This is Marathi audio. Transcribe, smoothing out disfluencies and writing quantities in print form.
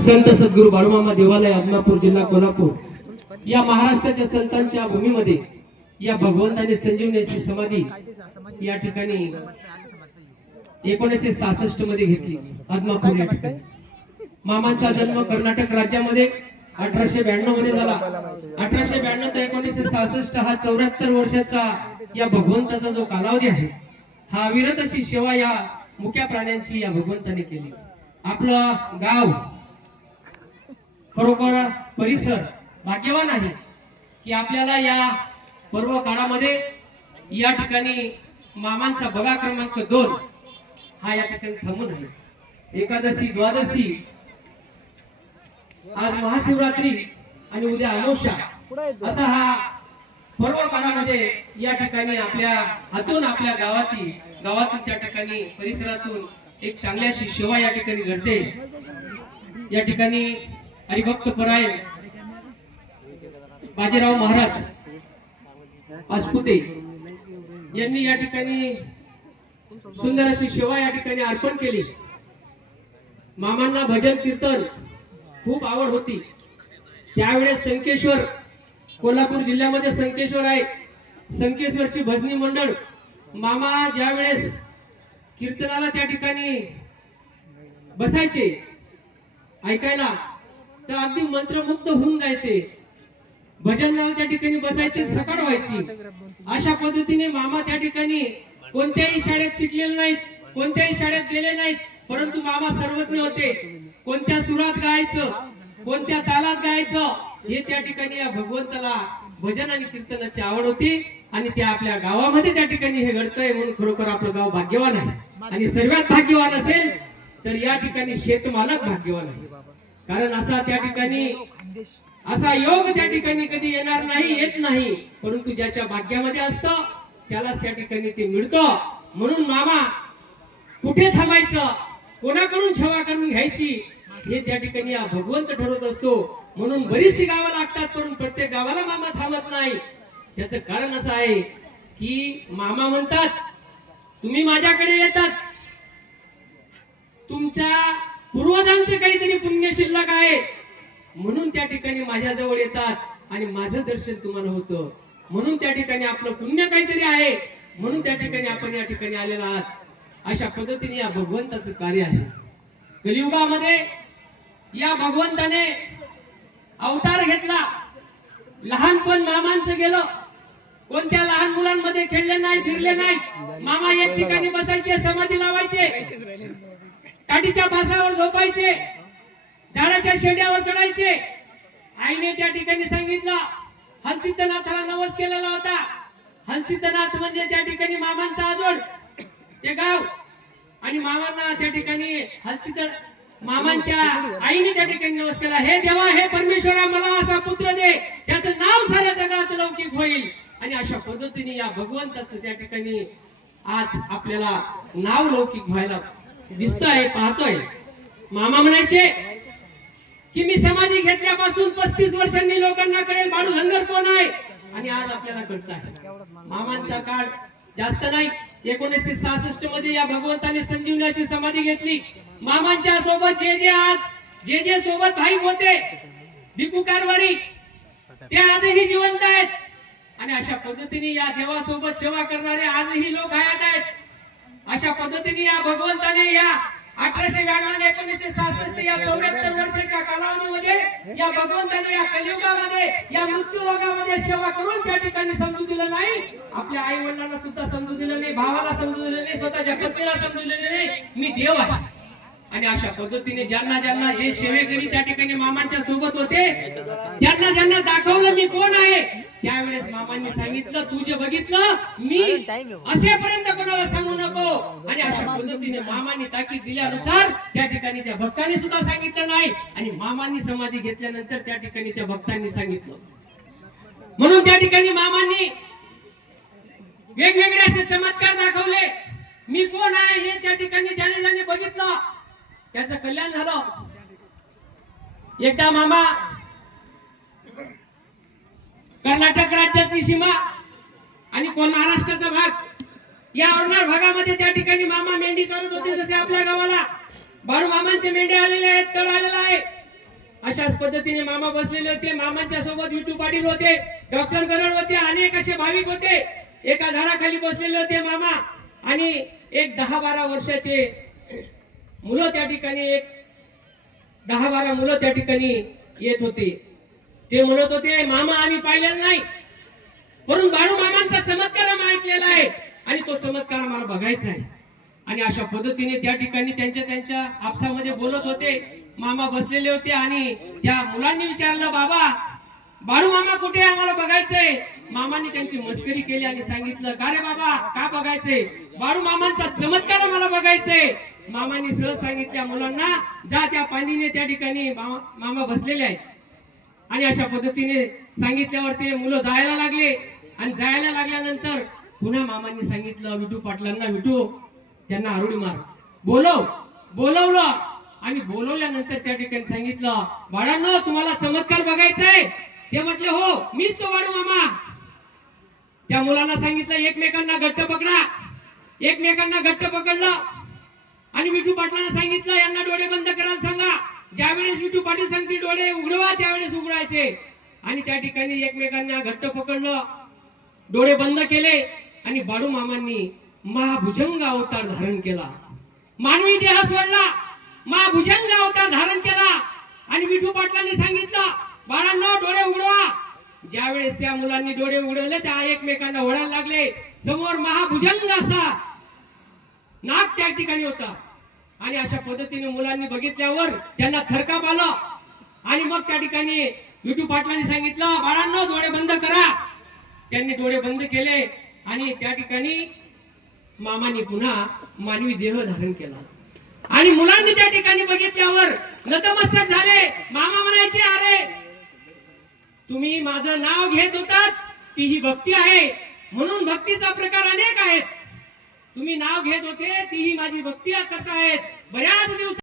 संत सद्गुरू बाळूमामा देवालय आदमापूर जिल्हा कोल्हापूर या महाराष्ट्राच्या संतांच्या भूमीमध्ये या भगवंताने संजीवनीची समाधी या ठिकाणी 1966 मध्ये घेतली आदमापूर या ठिकाणी। मामांचा जन्म कर्नाटक राज्यामध्ये 1892 मध्ये झाला। 1892 ते 1966 हा 74 वर्षाचा या भगवंताचा जो कालावधी आहे हा अविरत अशी सेवा या मुक्या प्राण्यांची या भगवंताने केली। आपलं गाव खरोखर परिसर भाग्यवान आहे की आपल्याला या पर्व काळामध्ये या ठिकाणी मामांचा बगा क्रमांक 2 हा या ठिकाणी थांबून आहे। एकादशी द्वादशी आज महाशिवरात्री आणि उद्या अमावस्या असा हा पर्व काळामध्ये या ठिकाणी आपल्या हातून आपल्या गावातून त्या ठिकाणी परिसरातून एक चांगल्याशी सेवा या ठिकाणी घडते। या ठिकाणी हरिभक्त परायण बाजीराव महाराज पाचपुते यांनी या ठिकाणी सुंदर अशी सेवा या ठिकाणी अर्पण केली। मामांना भजन कीर्तन खूप आवड होती। त्यावेळेस संकेश्वर कोल्हापूर जिल्ह्यामध्ये संकेश्वर आहे। संकेश्वरची भजनी मंडळ मामा ज्या वेळेस कीर्तनाला त्या ठिकाणी बसायचे ऐकायला तर अगदी मंत्रमुग्ध होऊन जायचे। भजनाला त्या ठिकाणी बसायची सकाळ व्हायची। अशा पद्धतीने मामा त्या ठिकाणी कोणत्याही शाळेत शिकलेले नाहीत, कोणत्याही शाळेत गेले नाहीत, परंतु मामा सर्वज्ञ होते। कोणत्या सुरात गायचं, कोणत्या तालात गायचं हे त्या ठिकाणी या भगवंताला भजन आणि कीर्तनाची आवड होती आणि त्या आपल्या गावामध्ये त्या ठिकाणी हे घडतंय म्हणून खरोखर आपलं गाव भाग्यवान आहे। आणि सर्वात भाग्यवान असेल तर या ठिकाणी शेतमालक भाग्यवान आहे। कारण असा त्या ठिकाणी असा योग त्या ठिकाणी कधी येणार नाही, येत नाही, परंतु ज्याच्या भाग्यामध्ये असतं त्यालाच त्या ठिकाणी ते मिळतं। म्हणून मामा कुठे थांबायचं, कोणाकडून सेवा करून घ्यायची हे त्या ठिकाणी या भगवंत ठरवत असतो। म्हणून बरीचशी गावं लागतात परंतु प्रत्येक गावाला मामा थांबत नाही। त्याचं कारण असं आहे की मामा म्हणतात तुम्ही माझ्याकडे येतात, तुमच्या पूर्वजांचं काहीतरी पुण्य शिल्लक आहे म्हणून त्या ठिकाणी माझ्या जवळ येतात आणि माझं दर्शन तुम्हाला होतं। म्हणून त्या ठिकाणी आपलं पुण्य काहीतरी आहे म्हणून त्या ठिकाणी आपण या ठिकाणी आलेला आहात। अशा पद्धतीने या भगवंताचं कार्य आहे। कलियुगामध्ये या भगवंताने अवतार घेतला। लहानपण मामांचं गेलं, कोणत्या लहान मुलांमध्ये खेळले नाही, फिरले नाही। मामा एक ठिकाणी बसायचे, समाधी लावायचे, काठीच्या फासावर झोपायचे, झाडाच्या शेंड्यावर चढायचे। आईने त्या ठिकाणी सांगितलं, हलसिद्धनाथाला नवस केलेला होता। हलसिद्धनाथ म्हणजे त्या ठिकाणी मामांचा आजोड ते गाव आणि मामांना त्या ठिकाणी हलसिद्ध मामांच्या आईने त्या ठिकाणी नवस केला, हे देवा, हे परमेश्वरा, मला असा पुत्र दे त्याचं नाव साऱ्या जगात लौकिक होईल। आणि अशा पद्धतीने या भगवंताचं त्या ठिकाणी आज आपल्याला नाव लौकिक व्हायला दिसतंय, पाहतोय। मामा म्हणायचे की मी समाधी घेतल्यापासून 35 वर्षांनी लोकांना कळेल बाळू धनगर कोण आहे आणि आज आपल्याला कळत आहे। मामांचा काळ जास्त नाही। 1966 मध्ये या भगवंताने संजीवनाची समाधी घेतली। मामांच्या सोबत जे जे सोबत भाई होते भिकू कारभारी ते आजही जिवंत आहेत आणि अशा पद्धतीने या देवासोबत सेवा करणारे आजही लोक हयात आहेत। अशा पद्धतीने या भगवंताने या 1892 आणि 1966 या 74 वर्षाच्या कालावधीमध्ये या भगवंताने या कलियुगामध्ये या मृत्यू रोगामध्ये सेवा करून त्या ठिकाणी समजू दिलं नाही। आपल्या आई वडिलांना सुद्धा समजू दिलं नाही, भावाला समजू दिलं नाही, स्वतःच्या पत्नीला समजू दिलं नाही मी देव आहे। आणि अशा पद्धतीने ज्यांना जे सेवेकरी त्या ठिकाणी मामांच्या सोबत होते ज्यांना दाखवलं मी कोण आहे, त्यावेळेस मामांनी सांगितलं तू जे बघितलं मी असेपर्यंत कोणाला सांगू नको। आणि अशा पद्धतीने मामांनी ताकीद दिल्यानुसार त्या ठिकाणी त्या भक्तांनी सुद्धा सांगितलं नाही आणि मामांनी समाधी घेतल्यानंतर त्या ठिकाणी त्या भक्तांनी सांगितलं। म्हणून त्या ठिकाणी मामांनी वेगवेगळे असे चमत्कार दाखवले। मी कोण आहे हे त्या ठिकाणी ज्याने बघितलं त्याचं कल्याण झालं। एकदा मामा कर्नाटक राज्याची सीमा आणि महाराष्ट्राचा भाग या औरनाड भागामध्ये त्या ठिकाणी मामा मेंढी चालत होते। जसे आपल्या गावाला बाळू मामांचे मेंढे आलेले आहेत, तळ आलेला आहे। अशाच पद्धतीने मामा बसलेले होते. मामांच्या सोबत विठू पाटील होते, डॉक्टर गरड होते, अनेक असे भाविक होते. एका झाडाखाली बसलेले होते मामा आणि एक 10-12 वर्षाचे मुलं त्या ठिकाणी 10-12 मुलं त्या ठिकाणी येत होते. ते म्हणत होते, मामा आम्ही पाहिलेलं नाही, परंतु बाळू मामांचा चमत्कार आम्ही ऐकलेला आहे आणि तो चमत्कार आम्हाला बघायचा आहे. आणि अशा पद्धतीने त्या ठिकाणी त्यांच्या आपसामध्ये बोलत होते. मामा बसलेले होते आणि त्या मुलांनी विचारलं, बाबा बाळू मामा कुठे, आम्हाला बघायचंय. मामांनी त्यांची मस्करी केली आणि सांगितलं, का रे बाबा का बघायचंय, बाळू मामांचा चमत्कार आम्हाला बघायचंय. मामांनी सहज सांगितल्या मुलांना, जा त्या पांदीने त्या ठिकाणी मामा बसलेले आहेत. आणि अशा पद्धतीने सांगितल्यावर ते मुलं जायला लागले आणि जायला लागल्यानंतर पुन्हा मामांनी सांगितलं विठू पाटलांना, विठू त्यांना आरुडी मार, बोलवलं आणि बोलवल्यानंतर त्या ठिकाणी सांगितलं, बाळांनो तुम्हाला चमत्कार बघायचा आहे. ते म्हटले, हो मीच तो बाळू मामा. त्या मुलांना सांगितलं, एकमेकांना घट्ट पकडा. एकमेकांना घट्ट पकडलं आणि विठू पाटलांना सांगितलं, यांना डोळे बंद करायला सांगा. ज्यावेळेस विठू पाटील सांगतील डोळे उघडवा, त्यावेळेस उघडायचे. आणि त्या ठिकाणी एकमेकांना घट्ट पकडलं, डोळे बंद केले आणि बाळू मामांनी महाभुजंग अवतार धारण केला. मानवी देह सोडला, महाभुजंग अवतार धारण केला. आणि विठू पाटलांनी सांगितलं, बाळांनो डोळे उघडवा. ज्यावेळेस त्या मुलांनी डोळे उघडवले, त्या एकमेकांना ओढायला लागले. समोर महाभुजंग असा नाग त्या ठिकाणी होता. आणि अशा पद्धतीने मुलांनी बघितल्यावर त्यांना थरकाप आला. आणि मग त्या ठिकाणी विठू पाटलांनी सांगितलं, बाळांनो डोळे बंद करा. त्यांनी डोळे बंद केले आणि त्या ठिकाणी मामांनी पुन्हा मानवी देह धारण केला. आणि मुलांनी त्या ठिकाणी बघितल्यावर नतमस्तक झाले. मामा म्हणायचे, अरे तुम्ही माझं नाव घेत होतात, ती ही भक्ती आहे. म्हणून भक्तीचा प्रकार अनेक आहेत. तुम्ही नाव घेत होते, ती ही माझी भक्ती करतायत. बऱ्याच दिवस